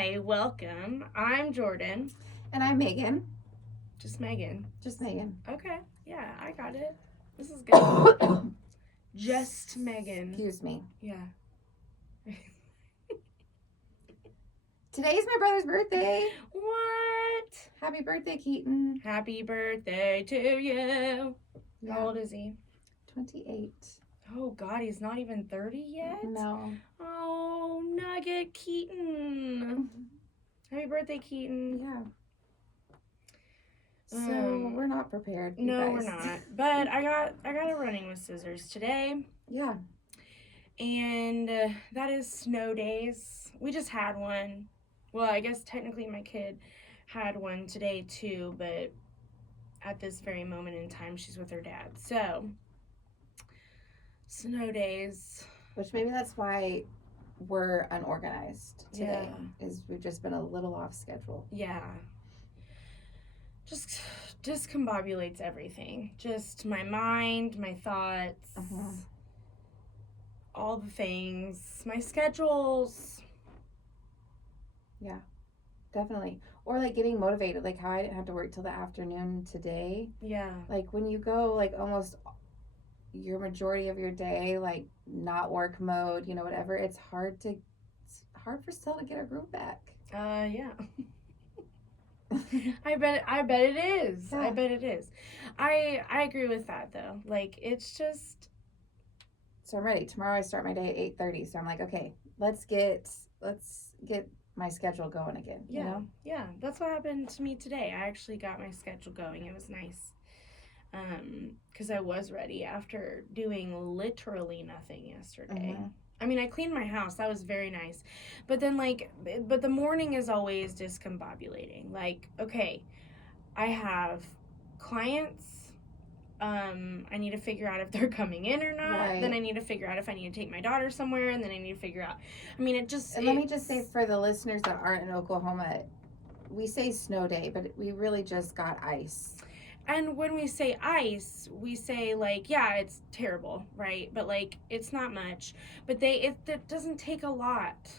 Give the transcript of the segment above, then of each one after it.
Hi, welcome. I'm Jordan. And I'm Megan. Just Megan. Just Megan. Okay, yeah, I got it. This is good. Just Megan. Excuse me. Yeah. Today's my brother's birthday. What? Happy birthday, Keaton. Happy birthday to you. Yeah. How old is he? 28. Oh, God, he's not even 30 yet? No. Oh, Nugget Keaton. Happy birthday, Keaton. Yeah. So we're not prepared. No, we're not. But I got a running with scissors today. Yeah. And that is snow days. We just had one. Well, I guess technically my kid had one today too, but at this very moment in time, she's with her dad. So, snow days. Which maybe that's why we're unorganized today. Yeah. Is we've just been a little off schedule. Yeah. Just discombobulates everything. Just my mind, my thoughts, all the things, my schedules. Yeah, definitely. Or like getting motivated, like how I didn't have to work till the afternoon today. Yeah. Like when you go like almost your majority of your day, like not work mode, whatever, it's hard for still to get a groove back. Yeah. I bet it is. Yeah. I bet it is. I agree with that though. Like it's just. So I'm ready. Tomorrow I start my day at 8:30. So I'm like, okay, let's get my schedule going again. Yeah. You know? Yeah. That's what happened to me today. I actually got my schedule going. It was nice. Because I was ready after doing literally nothing yesterday. Mm-hmm. I mean, I cleaned my house. That was very nice. But then, but the morning is always discombobulating. Like, okay, I have clients. I need to figure out if they're coming in or not. Right. Then I need to figure out if I need to take my daughter somewhere. And then I need to figure out. I mean, let me just say for the listeners that aren't in Oklahoma, we say snow day, but we really just got ice. And when we say ice, we say, like, yeah, it's terrible, right? But, like, it's not much. But it doesn't take a lot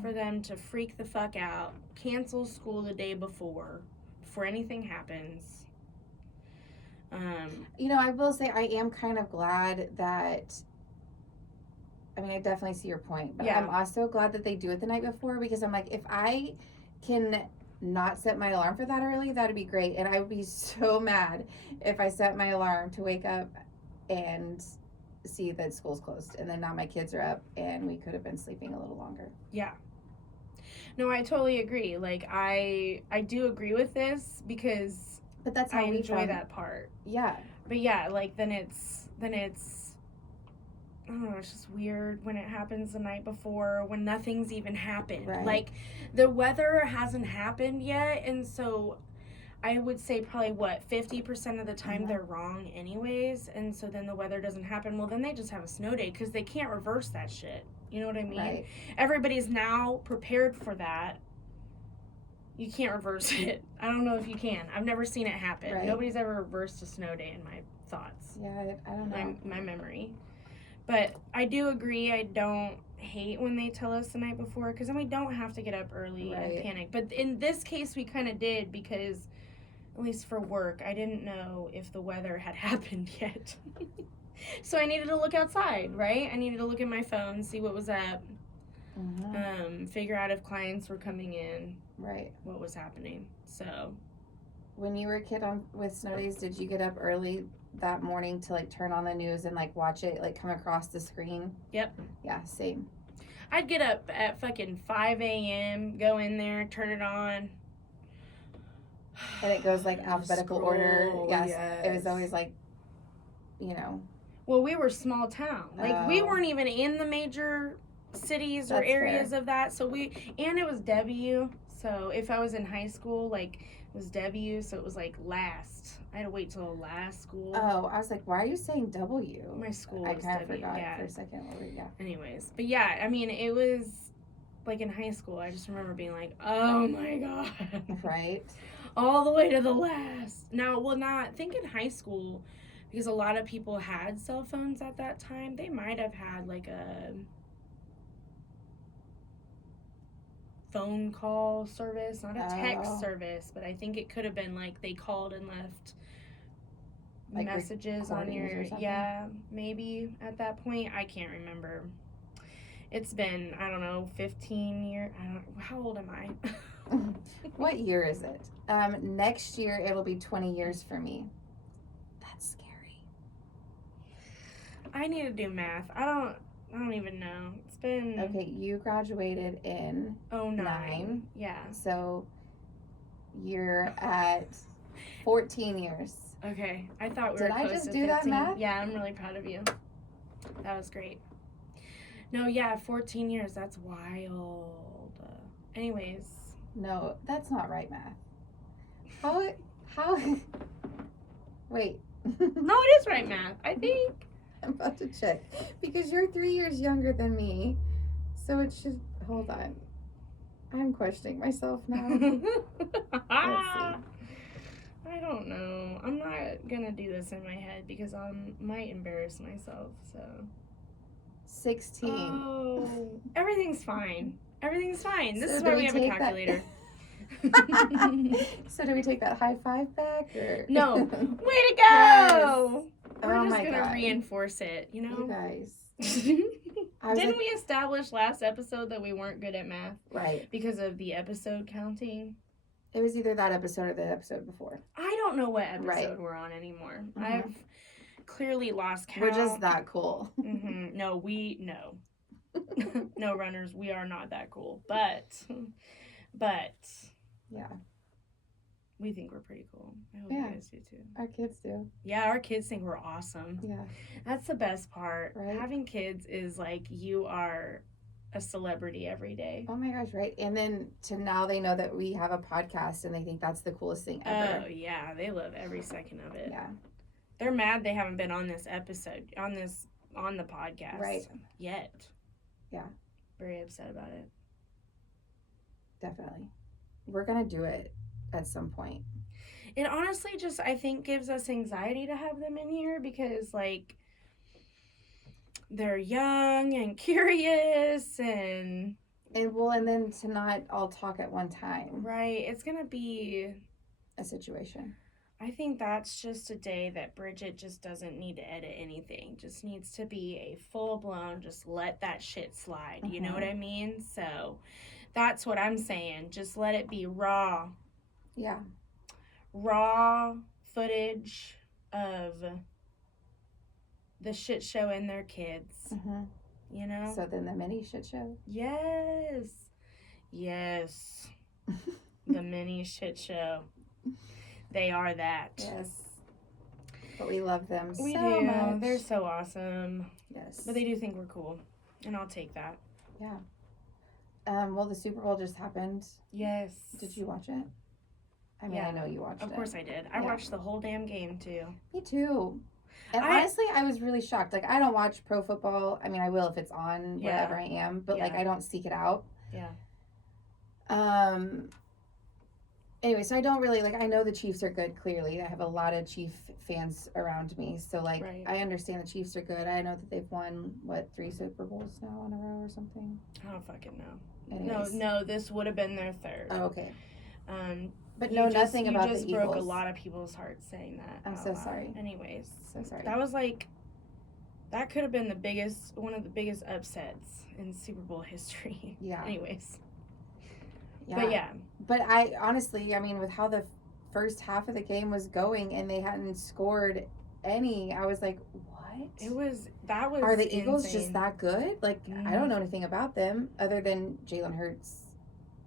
for them to freak the fuck out, cancel school the day before anything happens. I will say I am kind of glad that, I mean, I definitely see your point. But yeah. I'm also glad that they do it the night before because I'm like, if I can not set my alarm for that early, that'd be great. And I would be so mad if I set my alarm to wake up and see that school's closed and then now my kids are up and we could have been sleeping a little longer. Yeah. No, I totally agree. Like I do agree with this because that's how I enjoy that part. Yeah. But yeah, like then it's I don't know, it's just weird when it happens the night before when nothing's even happened. Right. Like, the weather hasn't happened yet, and so I would say probably, 50% of the time they're wrong anyways, and so then the weather doesn't happen. Well, then they just have a snow day because they can't reverse that shit. You know what I mean? Right. Everybody's now prepared for that. You can't reverse it. I don't know if you can. I've never seen it happen. Right. Nobody's ever reversed a snow day in my thoughts. Yeah, I don't know. My memory. But I do agree, I don't hate when they tell us the night before, because then we don't have to get up early and panic. But in this case, we kind of did, because, at least for work, I didn't know if the weather had happened yet. So I needed to look outside, right? I needed to look at my phone, see what was up, figure out if clients were coming in, right? What was happening. So, when you were a kid with snow days, did you get up early that morning to like turn on the news and like watch it like come across the screen? Yep. Yeah, same. I'd get up at fucking 5 a.m., go in there, turn it on. And it goes like alphabetical order. Yes. It was always like, Well, we were small town. Like, we weren't even in the major cities or areas of that. So and it was W. So if I was in high school, like, it was W. So it was like last. I had to wait till the last school. Oh, I was like, why are you saying W? My school I was kind of W. forgot Yeah. for a second. Yeah. Anyways. But yeah, I mean, it was like in high school. I just remember being like, oh my God. Right. All the way to the last. Now, not think in high school, because a lot of people had cell phones at that time. They might have had like a phone call service, not a text service, but I think it could have been like they called and left like messages on your, maybe at that point. I can't remember. It's been, I don't know, 15 years. How old am I? What year is it? Next year it'll be 20 years for me. That's scary. I need to do math. I don't even know. It's been... Okay, you graduated in 09. Yeah. So you're at 14 years. Okay. I thought we were close to 15. Did I just do that math? Yeah, I'm really proud of you. That was great. No, yeah, 14 years. That's wild. Anyways. No, that's not right math. How? Wait. No, it is right math, I think. I'm about to check. Because you're 3 years younger than me. So it should... Hold on. I'm questioning myself now. Let's see. I don't know. I'm not going to do this in my head because I might embarrass myself, so... 16. Oh, everything's fine. Everything's fine. This is why we have a calculator. So do we take that high five back? Or? No. Way to go! Yes. We're just going to reinforce it, you know? You guys. Didn't we establish last episode that we weren't good at math? Right. Because of the episode counting? It was either that episode or the episode before. I don't know what episode we're on anymore. Mm-hmm. I've clearly lost count. We're just that cool. Mm-hmm. No. No, runners, we are not that cool. But yeah, we think we're pretty cool. I hope you guys do too. Our kids do. Yeah, our kids think we're awesome. Yeah, that's the best part. Right? Having kids is like you are a celebrity every day. Oh my gosh, right? And then to now they know that we have a podcast and they think that's the coolest thing ever. Oh yeah, they love every second of it. Yeah. They're mad they haven't been on this episode, on the podcast yet. Yeah. Very upset about it. Definitely. We're going to do it at some point. It honestly just, I think, gives us anxiety to have them in here because, like, they're young and curious and then to not all talk at one time. Right. It's going to be a situation. I think that's just a day that Bridget just doesn't need to edit anything. Just needs to be a full-blown, just let that shit slide. You know what I mean? So that's what I'm saying. Just let it be raw. Yeah. Raw footage of the shit show and their kids. Mm-hmm. You know? So then the mini shit show? Yes. The mini shit show. They are that. Yes. But we love them so much. They're so awesome. Yes. But they do think we're cool. And I'll take that. Yeah. Well, the Super Bowl just happened. Yes. Did you watch it? I mean, I know you watched it. Of course I did. I watched the whole damn game, too. Me too. And honestly, I was really shocked. Like, I don't watch pro football. I mean, I will if it's on wherever I am. But, like, I don't seek it out. Yeah. Anyway, so I don't really, like, I know the Chiefs are good, clearly. I have a lot of Chief fans around me. So, like, I understand the Chiefs are good. I know that they've won, 3 Super Bowls now in a row or something? I don't fucking know. Anyways. No, this would have been their third. Oh, okay. But nothing about the Eagles. You just broke a lot of people's hearts saying that. I'm so sorry. Anyways. So sorry. That was, that could have been one of the biggest upsets in Super Bowl history. Yeah. Anyways. Yeah. But I honestly, I mean, with how the first half of the game was going and they hadn't scored any, I was like, what? That was Are the Eagles just that good? Like, I don't know anything about them other than Jalen Hurts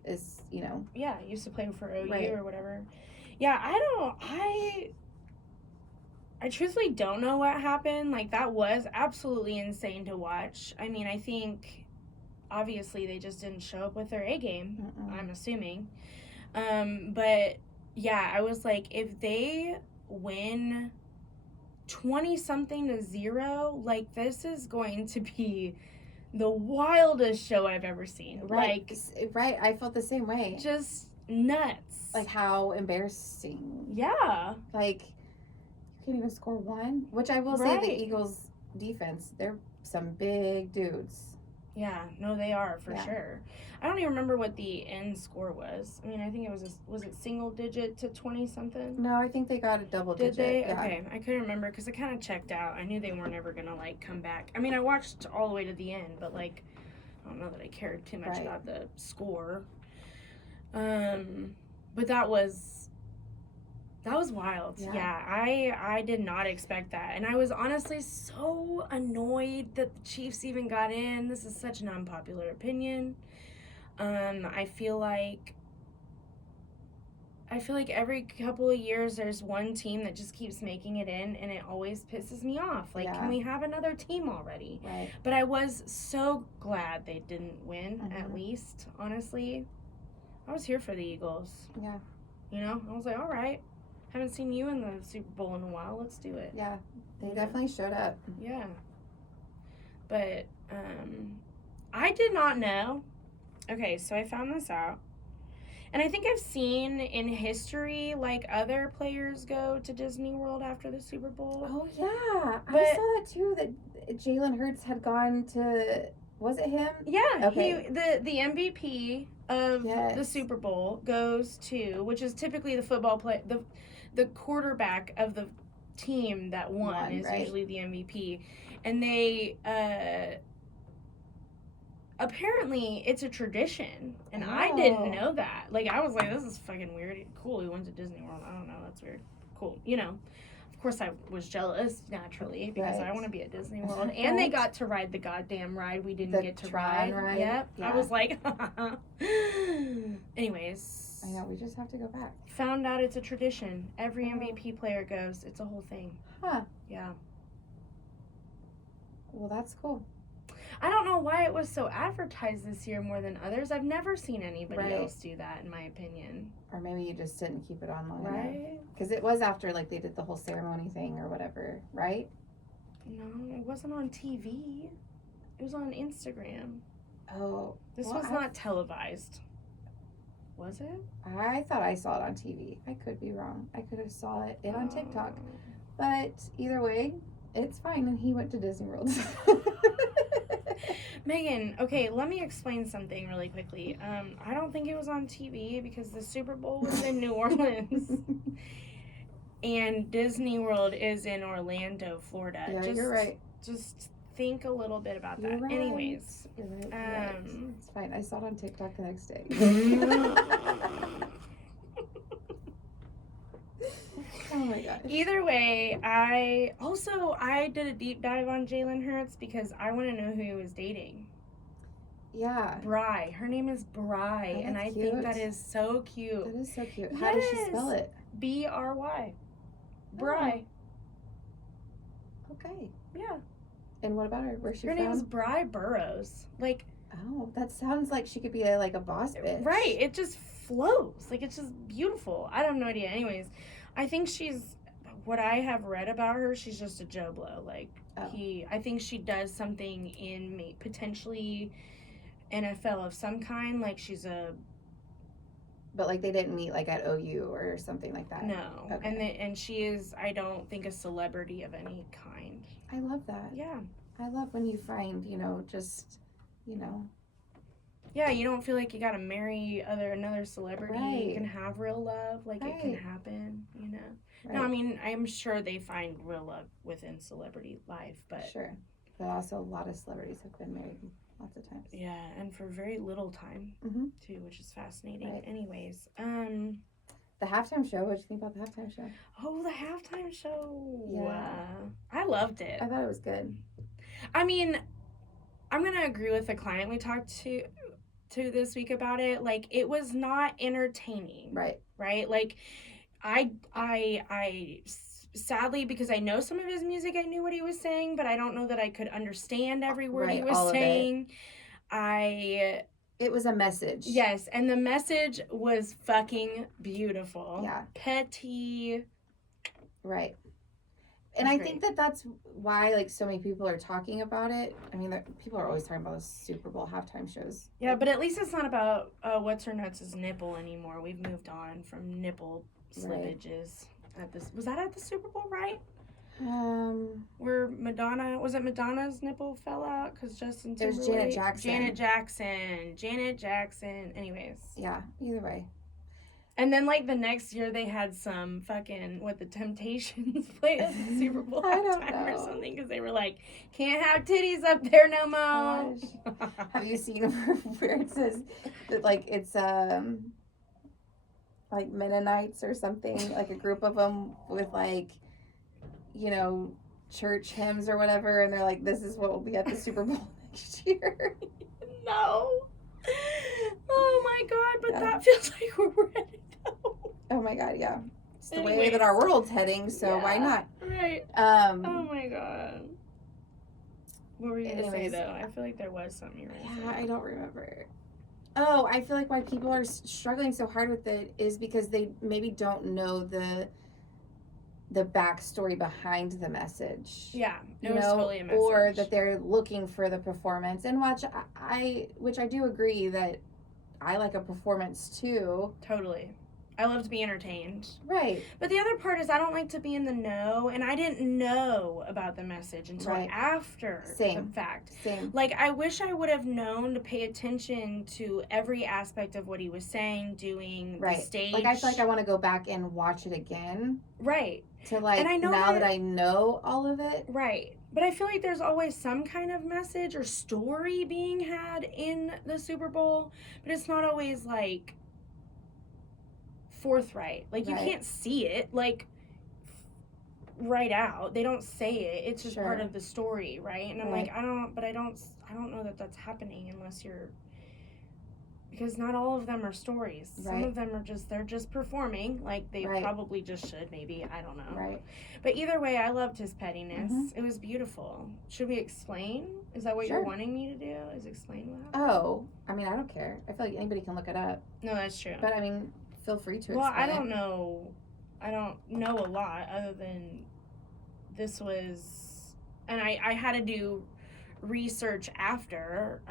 is, Yeah, used to play for OU or whatever. Yeah, I truthfully don't know what happened. Like, that was absolutely insane to watch. I mean, I think... Obviously, they just didn't show up with their A game, I'm assuming. But, yeah, I was like, if they win 20-something to 0, like, this is going to be the wildest show I've ever seen. Right. I felt the same way. Just nuts. Like, how embarrassing. Yeah. Like, you can't even score one. Which I will say, the Eagles' defense, they're some big dudes. Yeah, no, they are for sure. I don't even remember what the end score was. I mean, I think it was it single digit to 20 something? No, I think they got a double digit. Did they? Yeah. Okay, I couldn't remember because I kind of checked out. I knew they weren't ever gonna like come back. I mean, I watched all the way to the end, but like, I don't know that I cared too much about the score. But that was wild. Yeah, I did not expect that. And I was honestly so annoyed that the Chiefs even got in. This is such an unpopular opinion. I feel like every couple of years there's one team that just keeps making it in, and it always pisses me off. Like, can we have another team already? Right. But I was so glad they didn't win, at least, honestly. I was here for the Eagles. Yeah. You know, I was like, all right. Haven't seen you in the Super Bowl in a while. Let's do it. Yeah, they definitely showed up. Yeah. But I did not know. Okay, so I found this out. And I think I've seen in history, like, other players go to Disney World after the Super Bowl. Oh, yeah. I saw that, too, that Jalen Hurts had gone to... Was it him? Yeah. Okay. The MVP of the Super Bowl goes to, which is typically the football play... The quarterback of the team that won is usually the MVP. And they, apparently it's a tradition. And I didn't know that. Like, I was like, this is fucking weird. Cool, he went to Disney World. I don't know, that's weird. Cool, you know. Of course I was jealous, naturally, because I want to be at Disney World. And they got to ride the goddamn ride we didn't get to ride. Yep. Yeah. I was like, anyways. I know, we just have to go back. Found out it's a tradition. Every MVP player goes. It's a whole thing. Huh. Yeah. Well, that's cool. I don't know why it was so advertised this year more than others. I've never seen anybody else do that, in my opinion. Or maybe you just didn't keep it on long enough. Because it was after, like, they did the whole ceremony thing or whatever, right? No, it wasn't on TV. It was on Instagram. Oh. This was not televised. Was it? I thought I saw it on TV. I could be wrong. I could have saw it on TikTok. But either way, it's fine. And he went to Disney World. Megan, okay, let me explain something really quickly. I don't think it was on TV because the Super Bowl was in New Orleans. And Disney World is in Orlando, Florida. Yeah, you're right. Just think a little bit about that. Right. Anyways. You're right. It's fine. I saw it on TikTok the next day. Oh my gosh. Either way, I did a deep dive on Jalen Hurts because I want to know who he was dating. Yeah. Bri. Her name is Bri, and I think that is so cute. That is so cute. How does she spell it? B-R-Y. Bri. Okay. Yeah. And what about her? Where's she from? Her name is Bri Burrows. Like. Oh, that sounds like she could be a boss bitch. Right. It just flows. Like, it's just beautiful. I have no idea. Anyways, I think what I have read about her, she's just a Joe Blow. Like, I think she does something in potentially NFL of some kind. Like, she's a... But, like, they didn't meet, like, at OU or something like that? No. Okay. And she is, I don't think, a celebrity of any kind. I love that. Yeah. I love when you find, just... Yeah, you don't feel like you gotta marry another celebrity. Right. You can have real love, like it can happen, Right. No, I mean, I'm sure they find real love within celebrity life, but... Sure. But also a lot of celebrities have been married lots of times. Yeah, and for very little time, too, which is fascinating. Right. Anyways, the halftime show, what did you think about the halftime show? Oh, the halftime show. Yeah. I loved it. I thought it was good. I mean... I'm going to agree with the client we talked to this week about it. Like, it was not entertaining. Right. Like, I sadly, because I know some of his music, I knew what he was saying, but I don't know that I could understand every word he was saying. It was a message. Yes, and the message was fucking beautiful. Yeah. Petty. Right. And I think that's why, like, so many people are talking about it. I mean, people are always talking about the Super Bowl halftime shows. Yeah, but at least it's not about what's-her-nuts' nipple anymore. We've moved on from nipple slippages. Was that at the Super Bowl, right? Where was it Madonna's nipple fell out because Justin Timberlake? It was Janet Jackson. Janet Jackson. Anyways. Yeah, either way. And then, like, the next year, they had some fucking, the Temptations play at the Super Bowl halftime or something, because they were like, can't have titties up there no more. Have you seen where it says that, like, it's, like, Mennonites or something, like a group of them with, like, you know, church hymns or whatever, and they're like, this is what will be at the Super Bowl next year. No. Oh, my God, but that feels like where we're headed. Oh my God, yeah. It's the way that our world's heading, so why not? Right. Oh my God. What were you going to say, though? I feel like there was something you were going to say. Yeah, I don't remember. Oh, I feel like why people are struggling so hard with it is because they maybe don't know the backstory behind the message. Yeah, it was totally a message. Or that they're looking for the performance. And which I do agree that I like a performance too. Totally. I love to be entertained. Right. But the other part is I don't like to be in the know, and I didn't know about the message until after the fact. Same. Like, I wish I would have known to pay attention to every aspect of what he was saying, doing, the stage. Like, I feel like I want to go back and watch it again. Right. To, like, and I know now that I know all of it. Right. But I feel like there's always some kind of message or story being had in the Super Bowl, but it's not always, like, forthright. Like, you can't see it, like, right out. They don't say it. It's just part of the story, right? And I'm like, I don't know that that's happening unless you're, because not all of them are stories. Some of them are they're just performing, like they probably just should, maybe. I don't know. Right. But either way, I loved his pettiness. Mm-hmm. It was beautiful. Should we explain? Is that what you're wanting me to do? Is explain that? Oh, I mean, I don't care. I feel like anybody can look it up. No, that's true. But I mean, feel free to explain. Well, I don't know a lot other than this was, and I had to do research after.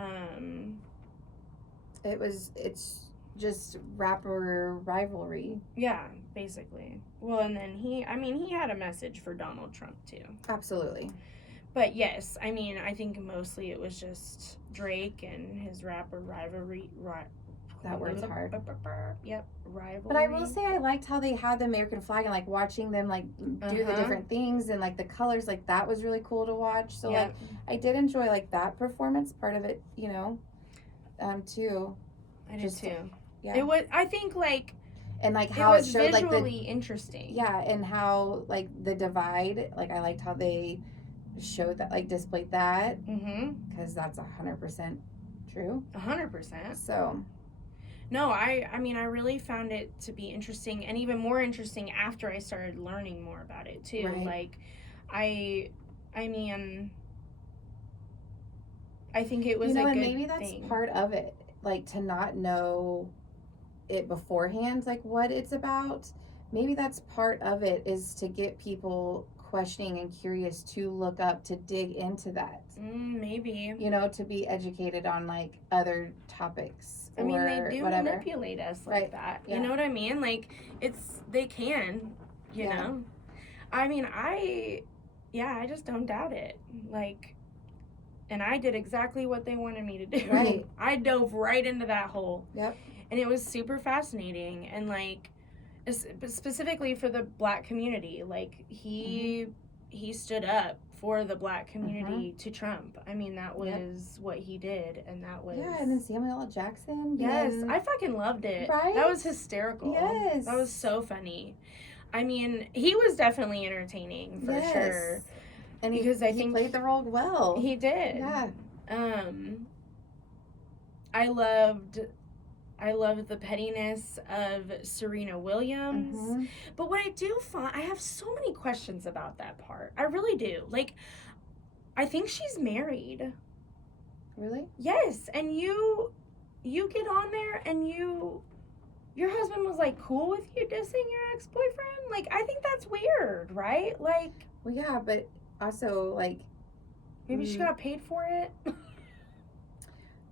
It's just rapper rivalry. Yeah, basically. Well, and then he had a message for Donald Trump too. Absolutely. But yes, I mean, I think mostly it was just Drake and his rapper rivalry. That word's hard. Yep, rivalry. But I will say I liked how they had the American flag and, like, watching them, like, do the different things and, like, the colors. Like, that was really cool to watch. So, like, I did enjoy, like, that performance part of it, you know, too. I did too. Yeah. It was, I think, like, and, like, how it showed, like, visually interesting. Yeah, and how, like, the divide, like, I liked how they showed that, like, displayed that. Mm-hmm. Because that's 100% true. 100%. So... No, I mean, I really found it to be interesting, and even more interesting after I started learning more about it, too. Right. Like, I mean, I think it was a good thing. Maybe that's part of it, like, to not know it beforehand, like, what it's about. Maybe that's part of it, is to get people questioning and curious to look up, to dig into that. Maybe. You know, to be educated on, like, other topips. I mean, they do manipulate us like that. Yeah. You know what I mean? Like, they can, you know? I mean, I just don't doubt it. Like, and I did exactly what they wanted me to do. Right. I dove right into that hole. Yep. And it was super fascinating. And, like, specifically for the Black community, like, he stood up for the Black community to Trump. I mean, that was what he did, and that was... Yeah, and then Samuel L. Jackson. Yes, I fucking loved it. Right? That was hysterical. Yes. That was so funny. I mean, he was definitely entertaining, for sure. And because I think he played the role well. He did. Yeah. I loved the pettiness of Serena Williams. Mm-hmm. But what I do find, I have so many questions about that part. I really do. Like, I think she's married. Really? Yes. And you get on there and your husband was, like, cool with you dissing your ex-boyfriend? Like, I think that's weird, right? Like... Well, yeah, but also, like... Maybe she got paid for it?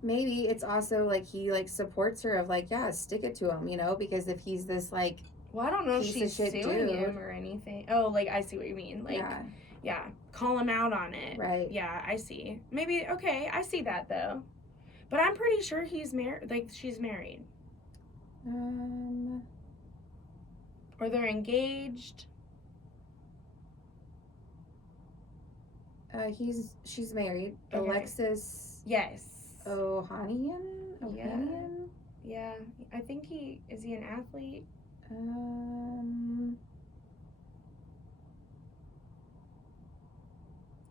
Maybe it's also, like, he, like, supports her of, like, yeah, stick it to him, you know? Because if he's this, like... Well, I don't know if she's suing him or anything. Oh, like, I see what you mean. Like, Yeah, call him out on it. Right. Yeah, I see. Maybe, okay, I see that, though. But I'm pretty sure he's married, like, she's married. Or they're engaged. She's married. Okay. Alexis. Yes. Ohanian? Yeah. I think is he an athlete?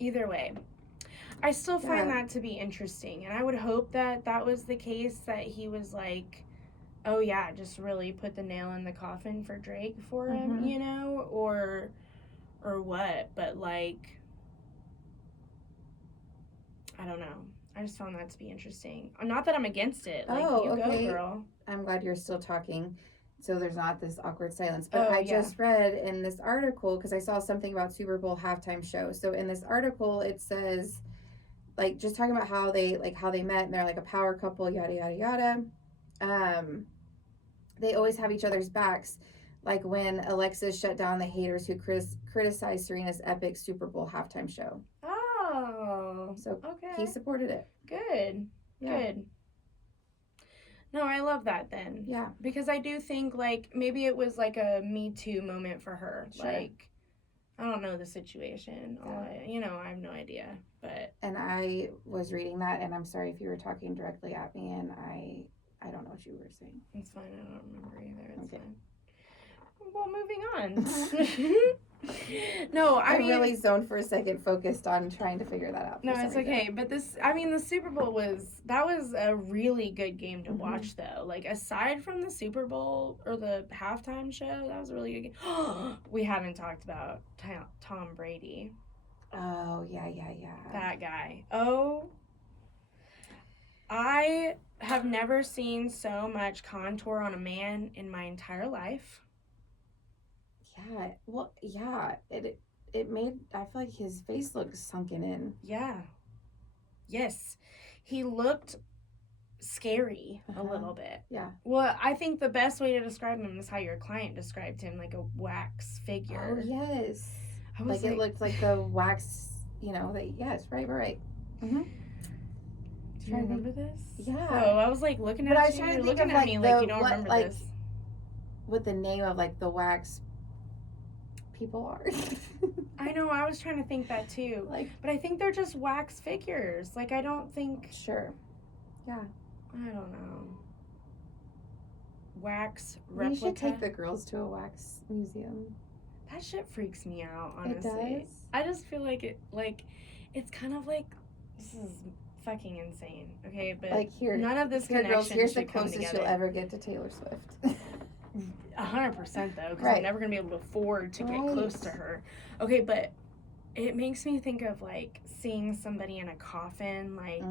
Either way, I still find that to be interesting, and I would hope that that was the case, that he was like, oh yeah, just really put the nail in the coffin for Drake for him, you know, or what, but like, I don't know. I just found that to be interesting. Not that I'm against it. Like, you go, girl. I'm glad you're still talking, so there's not this awkward silence. But I just read in this article, because I saw something about Super Bowl halftime show. So in this article, it says, like, just talking about how they met, and they're like a power couple, yada yada yada. They always have each other's backs. Like when Alexis shut down the haters who criticized Serena's epic Super Bowl halftime show. Oh. So he supported it. Good. Yeah. Good. No, I love that then. Yeah. Because I do think, like, maybe it was like a Me Too moment for her. Sure. Like, I don't know the situation. Yeah. I have no idea. But. And I was reading that, and I'm sorry if you were talking directly at me, and I don't know what you were saying. It's fine. I don't remember either. It's fine. Well, moving on. No, I mean, really zoned for a second, focused on trying to figure that out. No, it's okay. But the Super Bowl was a really good game to watch, though. Like, aside from the Super Bowl or the halftime show, that was a really good game. We haven't talked about Tom Brady. Oh, yeah. That guy. Oh, I have never seen so much contour on a man in my entire life. Yeah, well, yeah, it made, I feel like his face looked sunken in. Yeah. Yes. He looked scary a little bit. Yeah. Well, I think the best way to describe him is how your client described him, like a wax figure. Oh, yes. Like it looked like the wax, yes, right. Mm-hmm. Do you remember this? Yeah. Oh, I was like looking at you. You're looking at me like you don't remember this. What the name of like the wax people are. I know, I was trying to think that too. But I think they're just wax figures. Like, I don't think. Sure. Yeah. I don't know. Wax replica. We should take the girls to a wax museum. That shit freaks me out, honestly. It does? I just feel like it's kind of like, this is fucking insane, okay? But like none of this connection girls, here's should the closest you'll ever get to Taylor Swift. 100% though, because I'm never gonna be able to afford to get close to her. Okay, but it makes me think of like seeing somebody in a coffin, like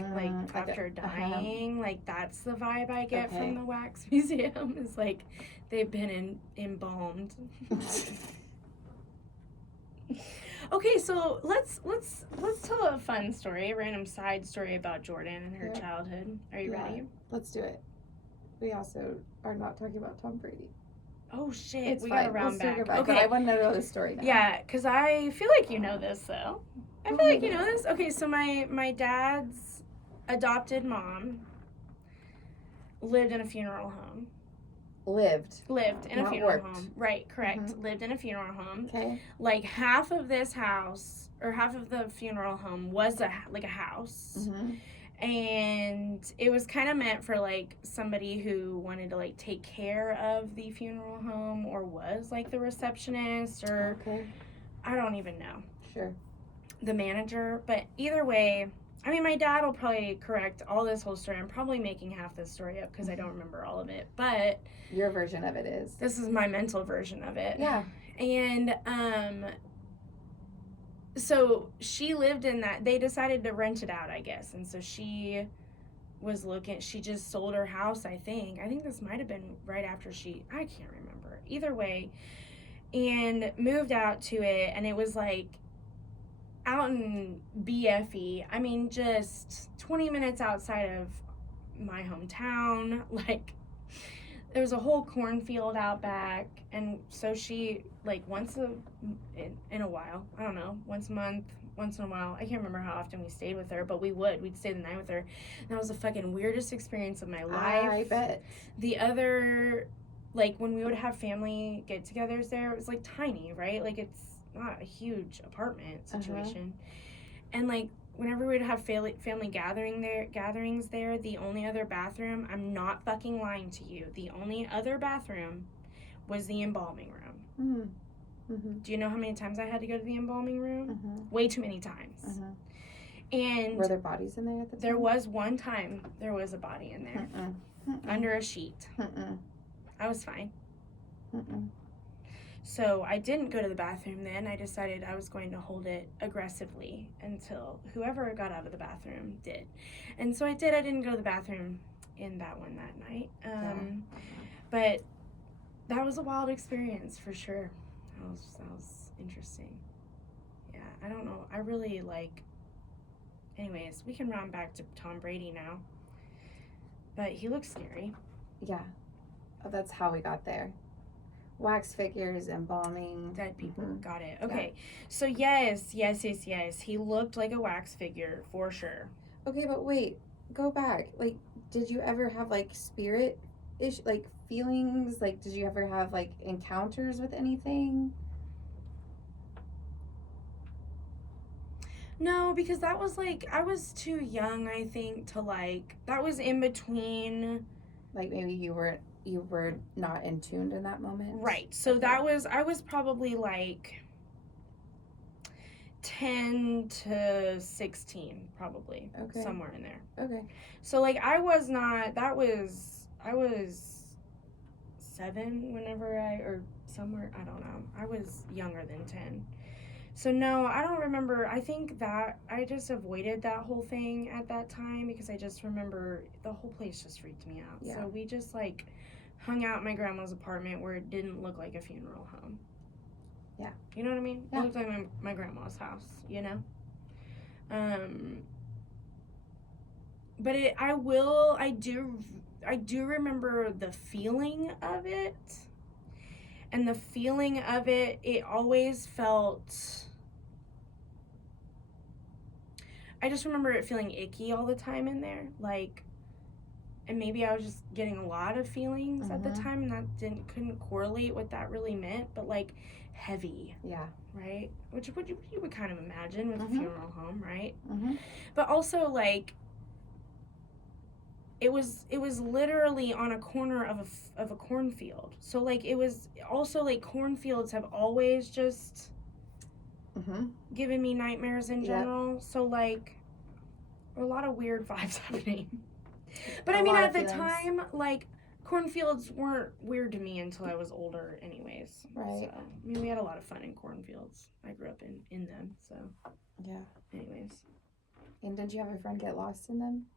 after dying. Like that's the vibe I get from the wax museum. Is like they've been embalmed. Okay, so let's tell a fun story, a random side story about Jordan and her childhood. Are you ready? Let's do it. We also are not talking about Tom Brady. Oh shit, we gotta round back. Okay, but I want to know the story now. Yeah, because I feel like you know this though. I feel like you know this. Okay, so my dad's adopted mom lived in a funeral home. Lived in a funeral home. Right, correct. Lived in a funeral home. Okay. Like half of this house, or half of the funeral home was a house. And it was kind of meant for like somebody who wanted to like take care of the funeral home, or was like the receptionist, or I don't even know. Sure. The manager. But either way, I mean, my dad will probably correct all this whole story. I'm probably making half this story up because I don't remember all of it. But your version of it is. This is my mental version of it. Yeah. And so she lived in that. They decided to rent it out, I guess. And so she just sold her house, I think. I think this might have been right after I can't remember. Either way. And moved out to it. And it was like out in BFE. I mean, just 20 minutes outside of my hometown. Like, there was a whole cornfield out back, and so she, like, in a while, I don't know, once a month, once in a while, I can't remember how often we stayed with her, but we'd stay the night with her. And that was the fucking weirdest experience of my life. I bet. The other, like, when we would have family get-togethers there, it was, like, tiny, right? Like, it's not a huge apartment situation. And, like, whenever we'd have family gatherings there, the only other bathroom, I'm not fucking lying to you, the only other bathroom was the embalming room. Do you know how many times I had to go to the embalming room? Way too many times. And were there bodies in there at the time? There was one time there was a body in there under a sheet. I was fine. So I didn't go to the bathroom then. I decided I was going to hold it aggressively until whoever got out of the bathroom did. And so I did. I didn't go to the bathroom in that one that night. But that was a wild experience for sure. That was interesting. Yeah, I don't know. I really like... Anyways, we can round back to Tom Brady now. But he looks scary. Yeah. Oh, that's how we got there. Wax figures, embalming. Dead people. Got it. Okay. Yeah. So yes. He looked like a wax figure for sure. Okay, but wait. Go back. Like, did you ever have, like, spirit-ish, like, feelings? Like, did you ever have, like, encounters with anything? No, because that was, like, I was too young, I think, to, like, that was in between. Like, maybe you were not in tune in that moment? Right. So okay. I was probably, like, 10 to 16, probably. Okay. Somewhere in there. Okay. So, like, I was 7 whenever or somewhere, I don't know. I was younger than 10. So, no, I don't remember. I think that I just avoided that whole thing at that time because I just remember the whole place just freaked me out. Yeah. So, we just, like, hung out in my grandma's apartment where it didn't look like a funeral home. Yeah. You know what I mean? Yeah. It looked like my grandma's house, you know? But I do remember the feeling of it. And the feeling of it always felt... I just remember it feeling icky all the time in there. Like, and maybe I was just getting a lot of feelings at the time, and that couldn't correlate what that really meant, but, like, heavy. Yeah. Right? Which you would kind of imagine with a funeral home, right? But also, like, it was literally on a corner of a cornfield. So, like, it was also, like, cornfields have always just given me nightmares in general. Yep. So, like, there were a lot of weird vibes happening. But I mean, at the time, like, cornfields weren't weird to me until I was older anyways. Right. So, I mean, we had a lot of fun in cornfields. I grew up in them, so. Yeah. Anyways. And did you have a friend get lost in them?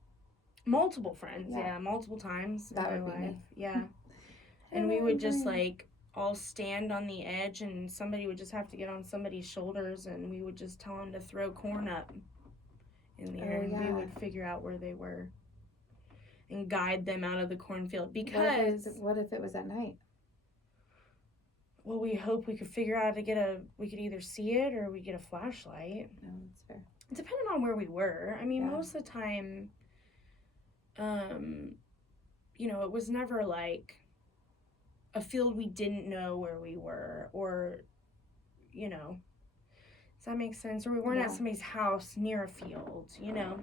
Multiple friends, yeah multiple times that in my life. Yeah. And we would just, like, all stand on the edge, and somebody would just have to get on somebody's shoulders, and we would just tell them to throw corn up in the air, and we would figure out where they were and guide them out of the cornfield. Because what if it was at night? Well, we hope we could figure out we could either see it or we get a flashlight. No, that's fair. Depending on where we were. I mean, most of the time, you know, it was never like a field we didn't know where we were, or, you know, does that make sense? Or we weren't at somebody's house near a field, you know?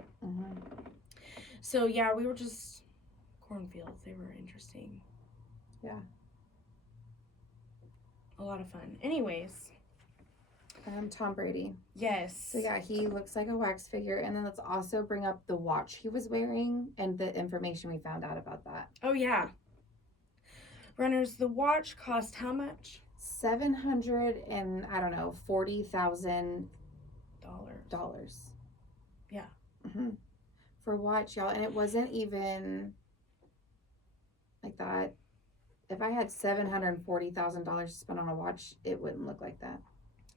So, yeah, we were just cornfields. They were interesting. Yeah. A lot of fun. Anyways. Tom Brady. Yes. So, yeah, he looks like a wax figure. And then let's also bring up the watch he was wearing and the information we found out about that. Oh, yeah. Runners, the watch cost how much? $740,000. Yeah. For watch, y'all. And it wasn't even like that. If I had $740,000 to spend on a watch, it wouldn't look like that.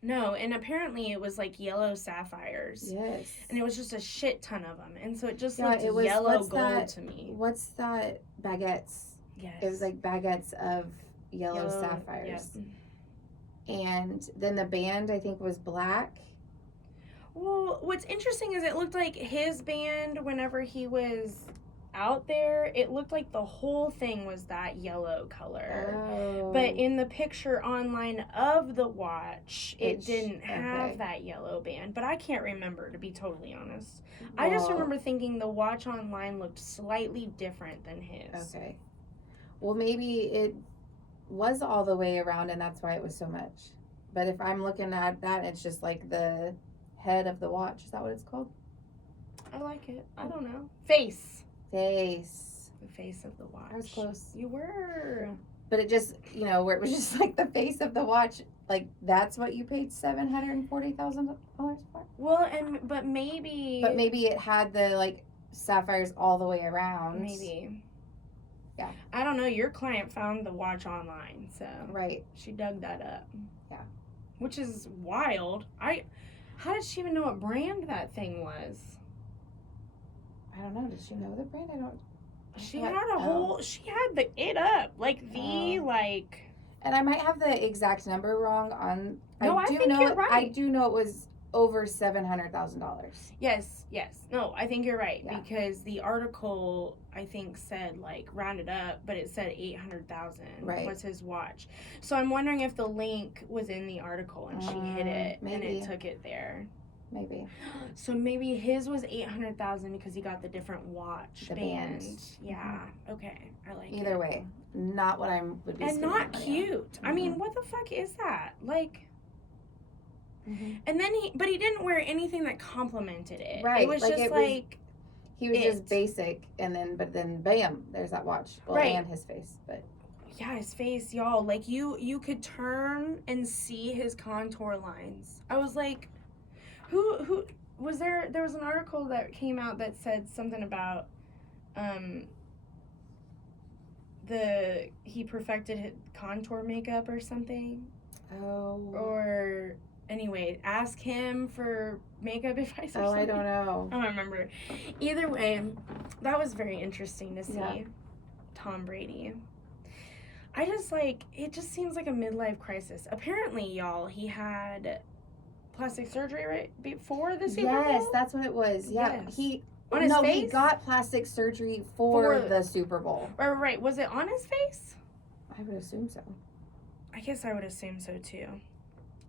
No, and apparently it was like yellow sapphires. Yes. And it was just a shit ton of them. And so it just looked yellow gold to me. What's that? Baguettes. Yes. It was like baguettes of yellow sapphires. Yep. And then the band, I think, was black. Well, what's interesting is it looked like his band, whenever he was out there, it looked like the whole thing was that yellow color. Oh. But in the picture online of the watch, it didn't have that yellow band. But I can't remember, to be totally honest. Well, I just remember thinking the watch online looked slightly different than his. Okay. Well, maybe it was all the way around and that's why it was so much. But if I'm looking at that, it's just like the head of the watch. Is that what it's called? I like it. I don't know. Face. The face of the watch. I was close. You were. But it just, where it was just like the face of the watch, like that's what you paid $740,000 for? Well, but maybe it had the like sapphires all the way around. Maybe. Yeah. I don't know. Your client found the watch online, so right. She dug that up. Yeah. Which is wild. How did she even know what brand that thing was? I don't know. Did she know the brand? She had it up. And I might have the exact number wrong on. No, I think you're right. I do know it was over $700,000. Yes. No, I think you're right because the article I think said rounded up, but it said 800,000 was his watch. So I'm wondering if the link was in the article and she hit it and it took it there. Maybe. So maybe his was 800,000 because he got the different watch band. Yeah. Mm-hmm. Okay. I like Either way, not what I would be. And not cute. Mm-hmm. I mean, what the fuck is that? Mm-hmm. And then he didn't wear anything that complimented it. Right. It was just he was just basic, and then bam, there's that watch. Well, and his face, but. Yeah, his face, y'all. You could turn and see his contour lines. I was like, who was there? There was an article that came out that said something about he perfected his contour makeup or something. Oh. Or anyway, ask him for makeup advice or something. I don't know. I don't remember. Either way, that was very interesting to see Tom Brady. It just seems like a midlife crisis. Apparently, y'all, he had plastic surgery right before the Super Bowl? Yes, that's what it was. Yeah. Yes. He got plastic surgery for the Super Bowl. Right. Was it on his face? I would assume so. I guess I would assume so too.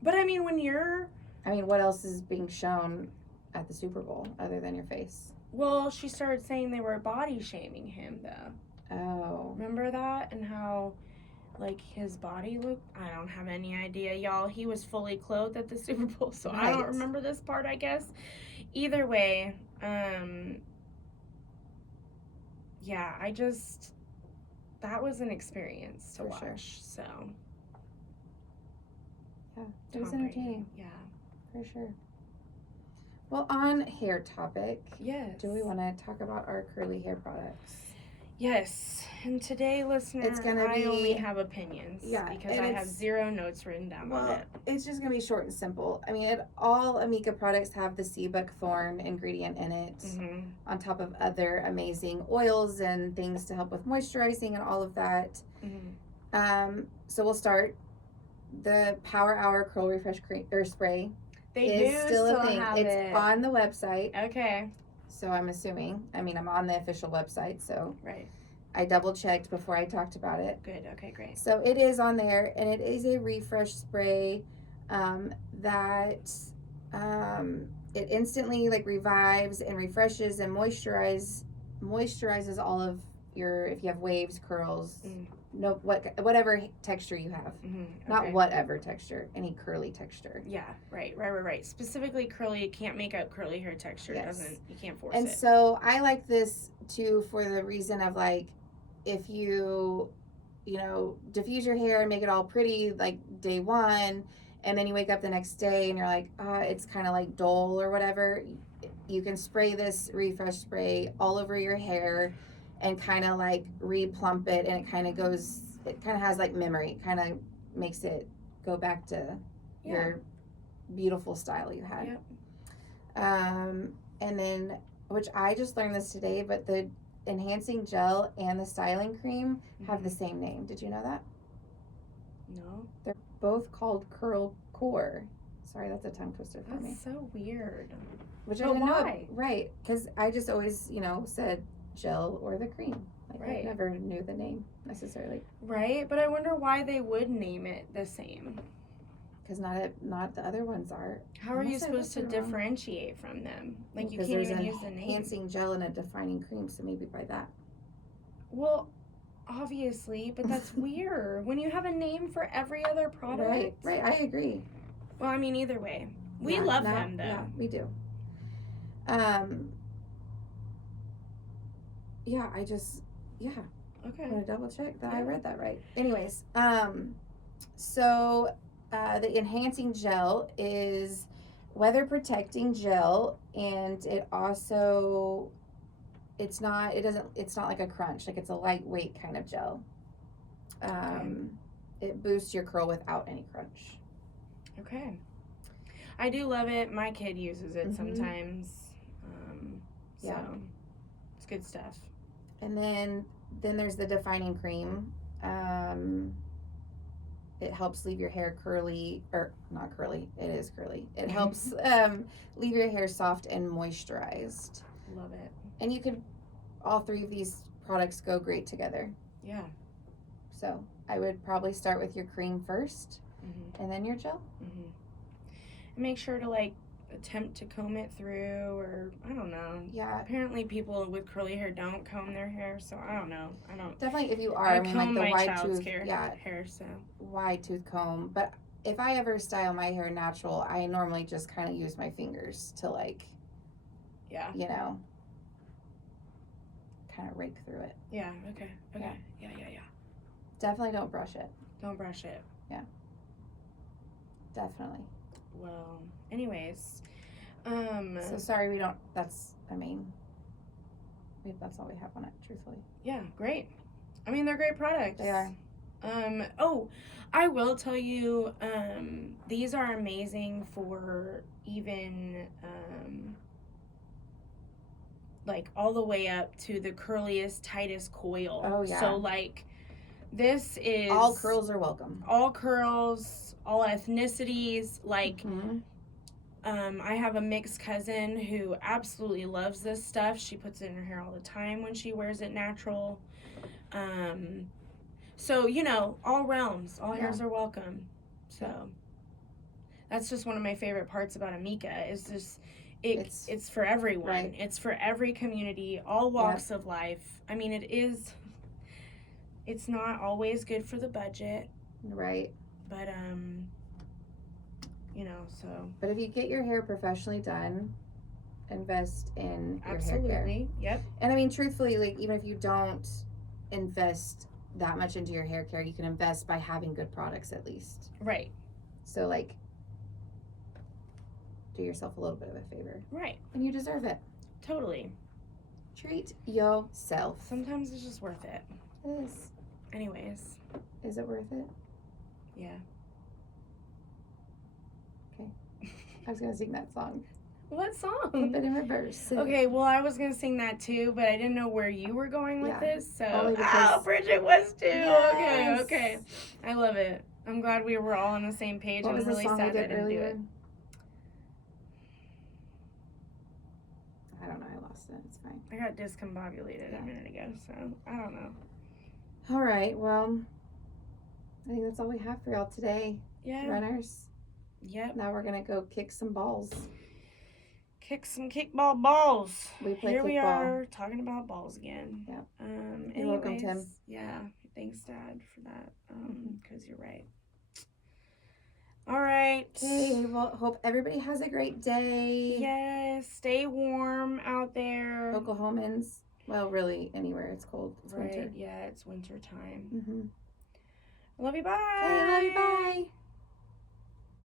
But I mean, what else is being shown at the Super Bowl other than your face? Well, she started saying they were body shaming him though. Oh. Remember that? And how his body looked? I don't have any idea, y'all. He was fully clothed at the Super Bowl, so I don't remember this part, I guess. Either way, that was an experience to watch, sure. So. Yeah, it was entertaining. Yeah. For sure. Well, on hair topic, yes. Do we want to talk about our curly hair products? Yes. And today, listener, I only have opinions. Yeah. Because I have 0 notes written down on it. It's just going to be short and simple. I mean, all Amika products have the sea buckthorn ingredient in it, on top of other amazing oils and things to help with moisturizing and all of that. So we'll start. The Power Hour Curl Refresh Spray is still a thing. It's on the website. Okay. So I'm assuming. I'm on the official website, so right. I double checked before I talked about it. Good. Okay, great. So it is on there, and it is a refresh spray that it instantly revives and refreshes and moisturizes all of your, if you have waves, curls, whatever texture you have. Not whatever texture, any curly texture. Yeah, right. Specifically curly, you can't make up curly hair texture. Yes. You can't force it. And so I like this too for the reason of if you diffuse your hair and make it all pretty day one, and then you wake up the next day and you're it's kind of dull or whatever, you can spray this refresh spray all over your hair and kind of replump it, and it kind of has memory, kind of makes it go back to your beautiful style you had. Yep. And then, which I just learned this today, but the enhancing gel and the styling cream have the same name. Did you know that? No. They're both called Curl Core. Sorry, that's a tongue twister for me. That's so weird. Which I didn't know. Right, because I just always, said gel or the cream. Like, I never knew the name necessarily. Right, but I wonder why they would name it the same. Because not the other ones are. How are you supposed to differentiate from them? Like, you can't even use the name. Enhancing gel and a defining cream, so maybe by that. Well, obviously, but that's weird. When you have a name for every other product. Right, I agree. Well, I mean, either way. We love them, though. Yeah, we do. Okay. I'm going to double check that I read that right. Anyways, so the enhancing gel is weather protecting gel, and it also, it's not like a crunch, like it's a lightweight kind of gel. It boosts your curl without any crunch. Okay. I do love it. My kid uses it sometimes. So it's good stuff. And then there's the defining cream. It helps leave your hair curly, or not curly, it is curly. It helps leave your hair soft and moisturized. Love it. And all three of these products go great together. Yeah. So I would probably start with your cream first, and then your gel. And make sure to attempt to comb it through, or I don't know. Yeah. Apparently people with curly hair don't comb their hair, so I don't know. Definitely if you are, I comb the my wide child's tooth hair, so wide tooth comb. But if I ever style my hair natural, I normally just kind of use my fingers to kind of rake through it. Yeah. Okay. Yeah. Definitely don't brush it. Don't brush it. Yeah. Definitely. Well, anyways, so sorry that's all we have on it, truthfully. Yeah, great. I mean, they're great products. They are. I will tell you, these are amazing for even, all the way up to the curliest, tightest coil. Oh, yeah. So, this is... all curls are welcome. All curls, all ethnicities, I have a mixed cousin who absolutely loves this stuff. She puts it in her hair all the time when she wears it natural. So, all realms, all hairs are welcome. So, that's just one of my favorite parts about Amika is just, it's for everyone. Right. It's for every community, all walks of life. I mean, it's not always good for the budget. Right. But, so. But if you get your hair professionally done, invest in your Absolutely. hair care. Yep. And I mean, truthfully, even if you don't invest that much into your hair care, you can invest by having good products at least. Right. So, do yourself a little bit of a favor. Right. And you deserve it. Totally. Treat yourself. Sometimes it's just worth it. It is. Anyways. Is it worth it? Yeah. Okay. I was going to sing that song. What song? Flip it in reverse. Okay, well, I was going to sing that too, but I didn't know where you were going with this, so. Bridget was too. Yes. Okay. I love it. I'm glad we were all on the same page. What was really the song sad we did I didn't earlier? do it. I don't know. I lost it. It's fine. I got discombobulated a minute ago, so I don't know. All right. Well, I think that's all we have for y'all today. Yeah. Runners. Yep. Now we're going to go kick some balls. Kick some kickball balls. We play Here kickball. we are talking about balls again. Yep. You're welcome, Tim. Yeah. Thanks, Dad, for that. Because you're right. All right. Okay. Well, hope everybody has a great day. Yes. Stay warm out there. Oklahomans. Well, really, anywhere it's cold. It's winter. Yeah, it's winter time. Mm-hmm. Love you. Bye. Okay, love you. Bye.